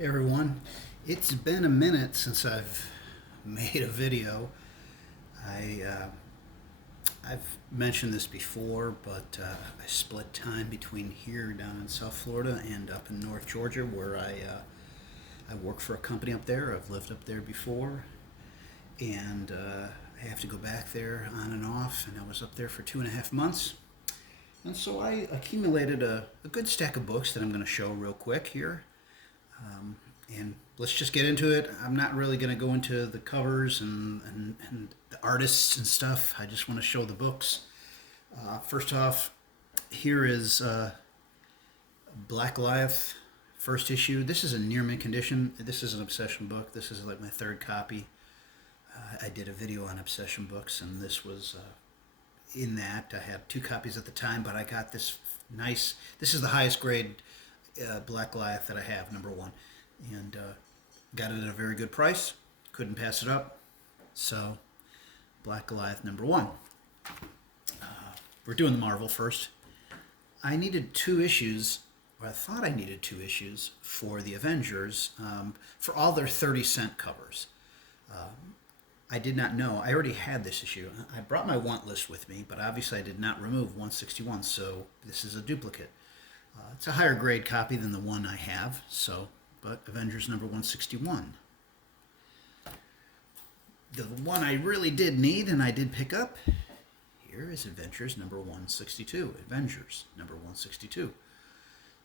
Hey everyone, it's been a minute since I've made a video. I I've mentioned this before, but I split time between here down in South Florida and up in North Georgia, where I work for a company up there. I've lived up there before, and I have to go back there on and off. And I was up there for 2.5 months, and so I accumulated a good stack of books that I'm going to show real quick here. And let's just get into it. I'm not really going to go into the covers and the artists and stuff. I just want to show the books. First off, here is Black Life, first issue. This is a near mint condition. This is an obsession book. This is like my third copy. I did a video on obsession books, and this was in that. I had two copies at the time, but I got this nice. This is the highest grade Black Life that I have, number one, and got it at a very good price. Couldn't pass it up. So, Black Goliath number one. We're doing the Marvel first. I needed 2 issues, or I thought I needed 2 issues for the Avengers for all their 30-cent covers. I did not know. I already had this issue. I brought my want list with me, but obviously I did not remove 161, so this is a duplicate. It's a higher grade copy than the one I have, but Avengers number 161. The one I really did need and I did pick up, here is Avengers number 162. Avengers number 162.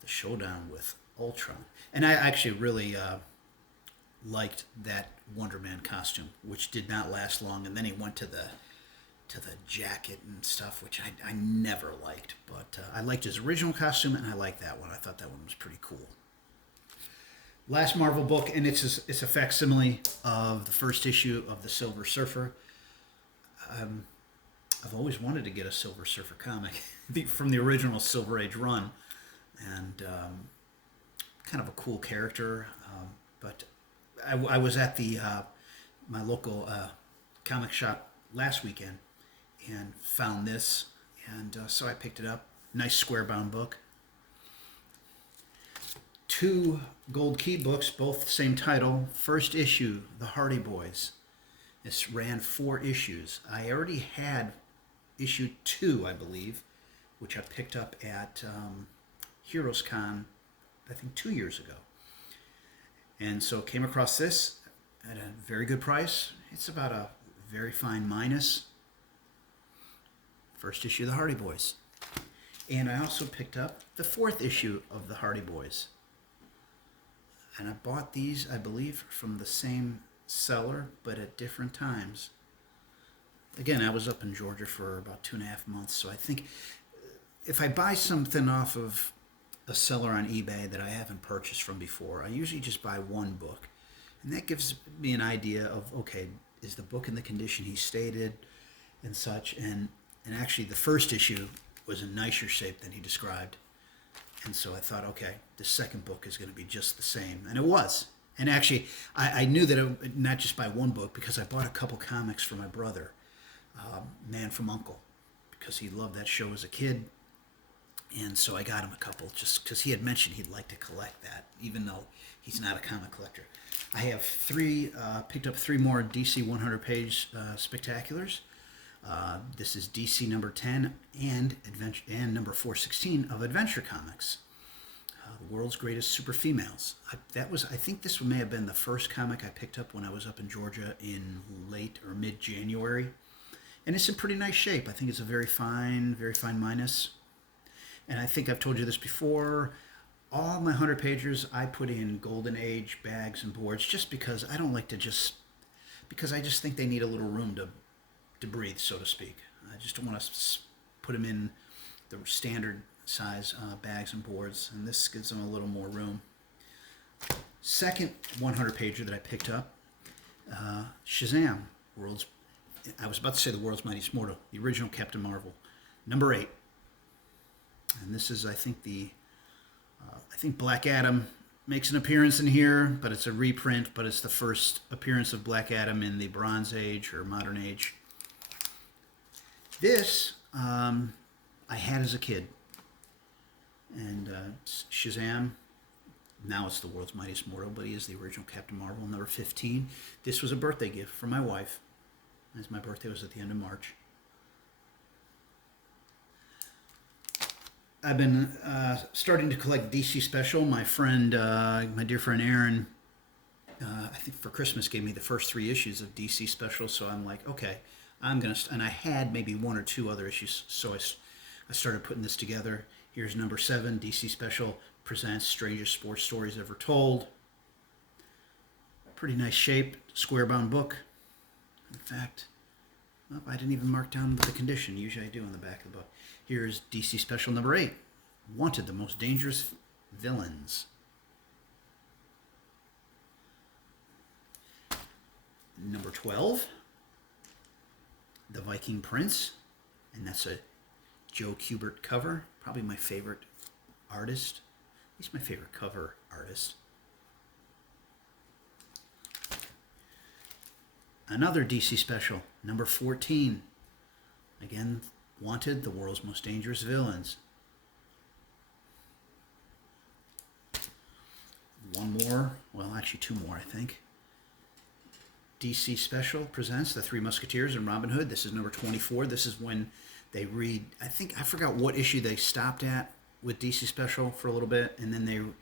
The showdown with Ultron. And I actually really liked that Wonder Man costume, which did not last long, and then he went to the jacket and stuff, which I never liked, but I liked his original costume, and I liked that one. I thought that one was pretty cool. Last Marvel book, and it's a facsimile of the first issue of the Silver Surfer. I've always wanted to get a Silver Surfer comic from the original Silver Age run, and kind of a cool character. But I was at my local comic shop last weekend and found this, and so I picked it up. Nice square bound book. 2 gold key books, both same title. First issue, The Hardy Boys. This ran 4 issues. I already had issue 2, I believe, which I picked up at Heroes Con, I think 2 years ago. And so came across this at a very good price. It's about a very fine minus. First issue of the Hardy Boys. And I also picked up the 4th issue of the Hardy Boys. And I bought these, I believe, from the same seller, but at different times. Again, I was up in Georgia for about 2.5 months, so I think if I buy something off of a seller on eBay that I haven't purchased from before, I usually just buy one book. And that gives me an idea of, okay, is the book in the condition he stated and such? And actually, the first issue was in nicer shape than he described. And so I thought, okay, the second book is going to be just the same. And it was. And actually, I knew that it, not just buy one book, because I bought a couple comics for my brother, Man from U.N.C.L.E., because he loved that show as a kid. And so I got him a couple just because he had mentioned he'd like to collect that, even though he's not a comic collector. I have picked up 3 more DC 100-page spectaculars. This is DC number 10 and number 416 of Adventure Comics, the world's greatest super females. I think this may have been the first comic I picked up when I was up in Georgia in late or mid-January, and it's in pretty nice shape. I think it's a very fine minus. And I think I've told you this before. All my 100-pagers I put in Golden Age bags and boards, just because I don't like to because I just think they need a little room to breathe, so to speak. I just don't want to put them in the standard size bags and boards, and this gives them a little more room. Second 100-pager that I picked up, Shazam, I was about to say the world's mightiest mortal, the original Captain Marvel, number 8. And this is, I think Black Adam makes an appearance in here, but it's a reprint, but it's the first appearance of Black Adam in the Bronze Age or Modern Age. This I had as a kid, and Shazam, Now it's the world's mightiest mortal, but he is the original Captain Marvel, number 15. This was a birthday gift from my wife, as my birthday was at the end of March. I've been starting to collect DC Special. My friend, my dear friend Aaron, I think for Christmas gave me the first 3 issues of DC Special. So I'm like, okay, I'm gonna. And I had maybe 1 or 2 other issues, so I started putting this together. Here's number 7, DC Special presents Strangest Sports Stories Ever Told. Pretty nice shape, square-bound book. In fact, well, I didn't even mark down the condition. Usually I do on the back of the book. Here's DC Special number 8, Wanted, the Most Dangerous Villains. Number 12, The Viking Prince, and that's a Joe Kubert cover. Probably my favorite artist. He's my favorite cover artist. Another DC Special, number 14. Again, Wanted, the World's Most Dangerous Villains. One more, well, actually 2 more, I think. DC Special presents The Three Musketeers and Robin Hood. This is number 24. This is when they read, I forgot what issue they stopped at with DC Special for a little bit, and then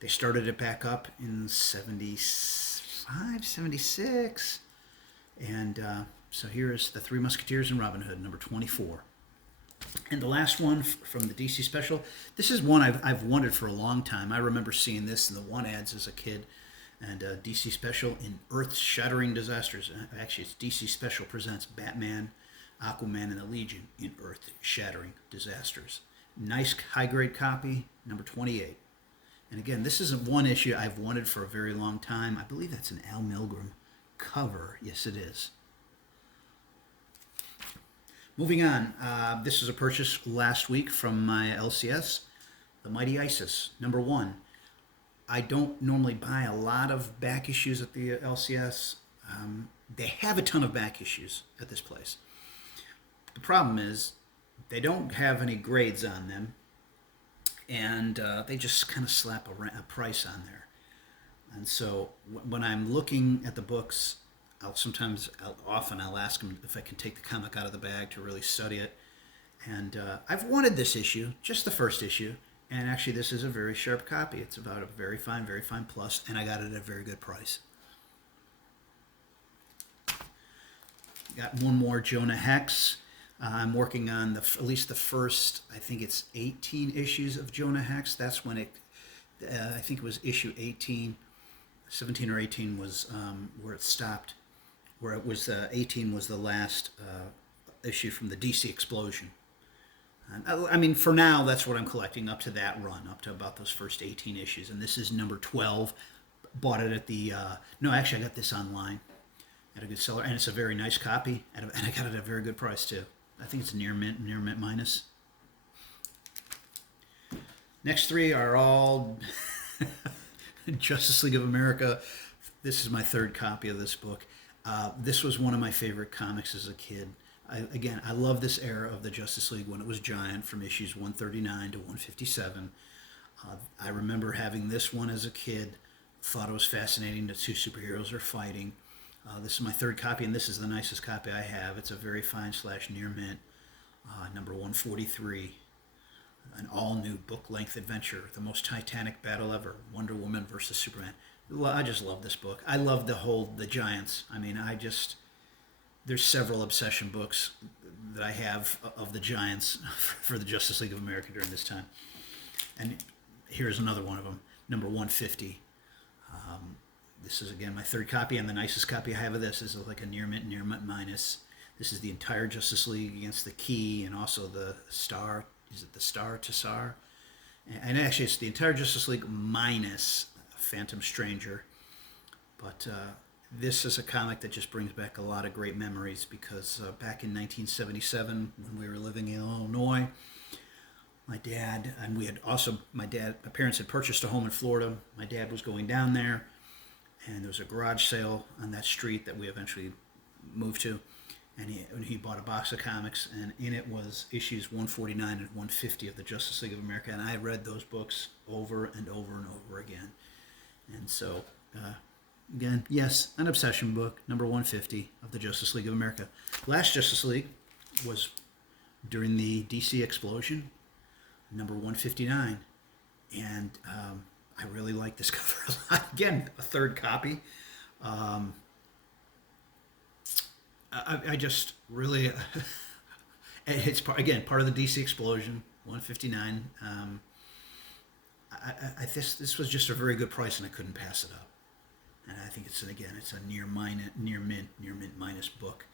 they started it back up in 75, 76. And so here is The Three Musketeers and Robin Hood, number 24. And the last one from the DC Special, this is one I've wanted for a long time. I remember seeing this in the One ads as a kid. And DC Special in Earth-Shattering Disasters. Actually, it's DC Special presents Batman, Aquaman, and the Legion in Earth-Shattering Disasters. Nice high-grade copy, number 28. And again, this isn't one issue I've wanted for a very long time. I believe that's an Al Milgrom cover. Yes, it is. Moving on, this is a purchase last week from my LCS, The Mighty Isis, number 1. I don't normally buy a lot of back issues at the LCS. They have a ton of back issues at this place. The problem is they don't have any grades on them, and they just kind of slap a price on there. And so when I'm looking at the books, often I'll ask them if I can take the comic out of the bag to really study it. And I've wanted this issue, just the first issue. And actually, this is a very sharp copy. It's about a very fine plus, and I got it at a very good price. Got one more Jonah Hex. I'm working on at least the first, I think it's 18 issues of Jonah Hex. That's when I think it was issue 18, 17 or 18 was where it stopped. Where it was 18 was the last issue from the DC Explosion. I mean, for now, that's what I'm collecting up to that run, up to about those first 18 issues. And this is number 12. Bought it at the... no, actually, I got this online at a good seller. And it's a very nice copy. And I got it at a very good price, too. I think it's near mint minus. Next 3 are all Justice League of America. This is my 3rd copy of this book. This was one of my favorite comics as a kid. I love this era of the Justice League when it was giant, from issues 139 to 157. I remember having this one as a kid. Thought it was fascinating. The 2 superheroes are fighting. This is my 3rd copy, and this is the nicest copy I have. It's a very fine / near mint, number 143. An all-new book-length adventure, the most titanic battle ever, Wonder Woman versus Superman. I just love this book. I love the giants. I mean, there's several obsession books that I have of the giants for the Justice League of America during this time. And here's another one of them, number 150. This is, again, my 3rd copy, and the nicest copy I have of this is like a near mint minus. This is the entire Justice League against the Key and also the Star. Is it the Star Tassar? And actually, it's the entire Justice League minus Phantom Stranger. But this is a comic that just brings back a lot of great memories because back in 1977, when we were living in Illinois, my parents had purchased a home in Florida. My dad was going down there, and there was a garage sale on that street that we eventually moved to. and he bought a box of comics, and in it was issues 149 and 150 of the Justice League of America, and I read those books over and over and over again. And so, again, yes, an obsession book, number 150 of the Justice League of America. Last Justice League was during the DC explosion, number 159, and I really like this cover a lot. Again, a third copy. I just really, it's part of the DC explosion, 159. This was just a very good price, and I couldn't pass it up. And I think it's a near mint minus book,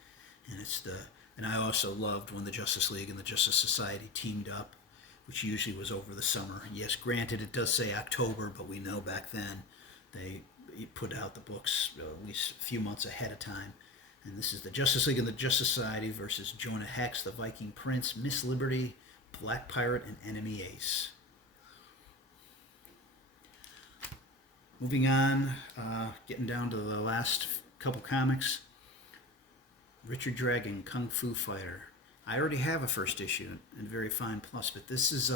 and I also loved when the Justice League and the Justice Society teamed up, which usually was over the summer. Yes, granted, it does say October, but we know back then they put out the books at least a few months ahead of time. And this is the Justice League and the Justice Society versus Jonah Hex, the Viking Prince, Miss Liberty, Black Pirate, and Enemy Ace. Moving on, getting down to the last couple comics. Richard Dragon, Kung Fu Fighter. I already have a first issue in Very Fine Plus, but this is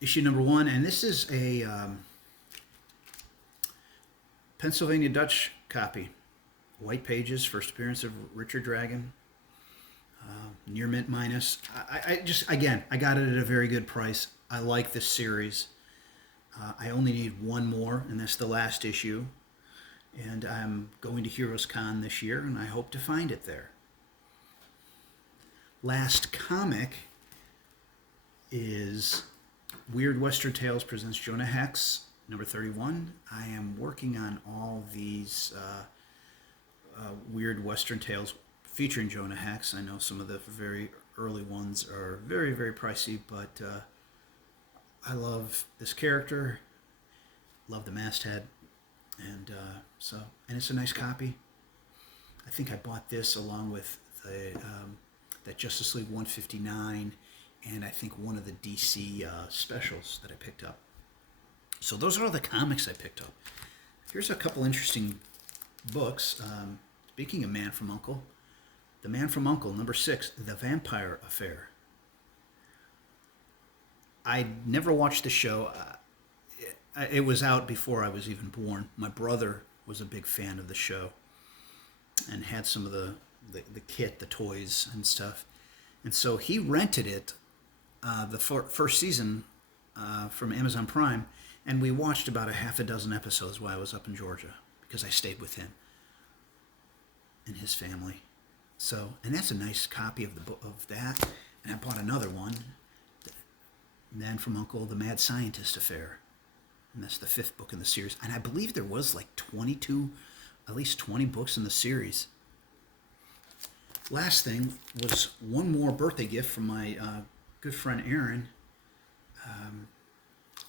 issue number 1, and this is a Pennsylvania Dutch copy. White pages, first appearance of Richard Dragon, near mint minus. I got it at a very good price. I like this series. I only need one more, and that's the last issue. And I'm going to Heroes Con this year, and I hope to find it there. Last comic is Weird Western Tales presents Jonah Hex, number 31. I am working on all these Weird Western Tales featuring Jonah Hex. I know some of the very early ones are very, very pricey, but I love this character, love the masthead, and it's a nice copy. I think I bought this along with that Justice League 159, and I think one of the DC specials that I picked up. So those are all the comics I picked up. Here's a couple interesting books. Speaking of Man from U.N.C.L.E., The Man from U.N.C.L.E., number 6, The Vampire Affair. I never watched the show. It was out before I was even born. My brother was a big fan of the show and had some of the kit, the toys and stuff. And so he rented it, the first season from Amazon Prime, and we watched about a half a dozen episodes while I was up in Georgia because I stayed with him and his family. So, and that's a nice copy of that. And I bought another one, Man from U.N.C.L.E., The Mad Scientist Affair. And that's the 5th book in the series. And I believe there was like at least 20 books in the series. Last thing was one more birthday gift from my good friend Aaron.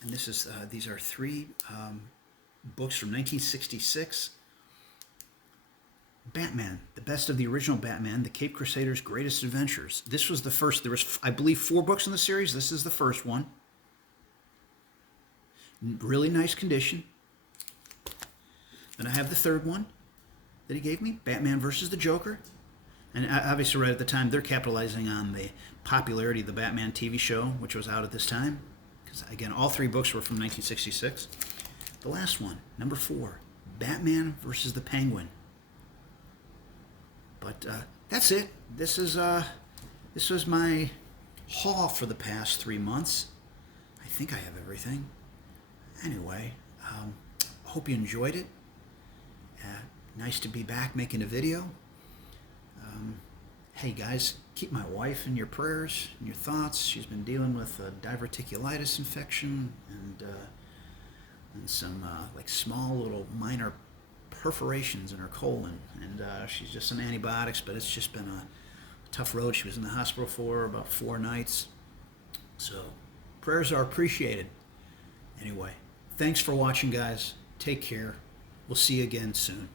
And these are 3 books from 1966. Batman, the best of the original Batman, the Cape Crusaders' Greatest Adventures. This was the first. There was, I believe, 4 books in the series. This is the first one. Really nice condition. Then I have the 3rd one that he gave me, Batman versus the Joker. And obviously right at the time, they're capitalizing on the popularity of the Batman TV show, which was out at this time. Because, again, all 3 books were from 1966. The last one, number 4, Batman versus the Penguin. But that's it. This was my haul for the past 3 months. I think I have everything. Anyway, hope you enjoyed it. Nice to be back making a video. Hey guys, keep my wife in your prayers and your thoughts. She's been dealing with a diverticulitis infection and some like small little minor perforations in her colon, and she's just on antibiotics, but it's just been a tough road. She was in the hospital for about 4 nights, so prayers are appreciated. Anyway, thanks for watching, guys. Take care. We'll see you again soon.